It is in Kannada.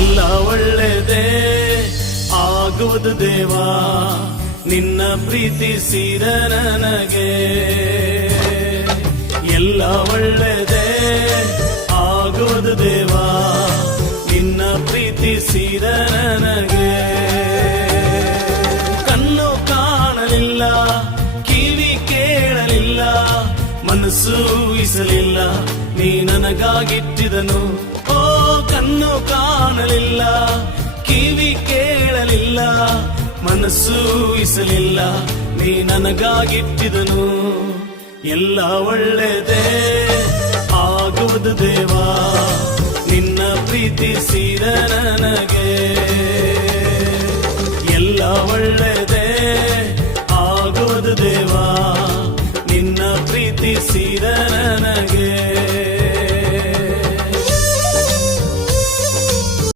ಎಲ್ಲ ಒಳ್ಳೆದೇ ಆಗುವುದು ದೇವಾ, ನಿನ್ನ ಪ್ರೀತಿಸಿದ ನನಗೆ. ಎಲ್ಲ ಒಳ್ಳೆದೇ ಆಗುವುದು ದೇವಾ, ನಿನ್ನ ಪ್ರೀತಿಸಿದ ನನಗೆ. ಕಣ್ಣು ಕಾಣಲಿಲ್ಲ, ಕಿವಿ ಕೇಳಲಿಲ್ಲ, ಮನಸ್ಸು ಊಹಿಸಲಿಲ್ಲ, ನೀ ನನಗಾಗಿಟ್ಟಿದನು. ಓ ಕಣ್ಣು ಕಾಣಲಿಲ್ಲ, ಕಿವಿ ಕೇಳಲಿಲ್ಲ, ಮನಸ್ಸು ಊಹಿಸಲಿಲ್ಲ, ನೀ ನನಗಾಗಿಟ್ಟಿದನು. ಎಲ್ಲ ಒಳ್ಳೆದೇ ಆಗುವುದು ದೇವಾ, ನಿನ್ನ ಪ್ರೀತಿಸಿದ ನನಗೆ.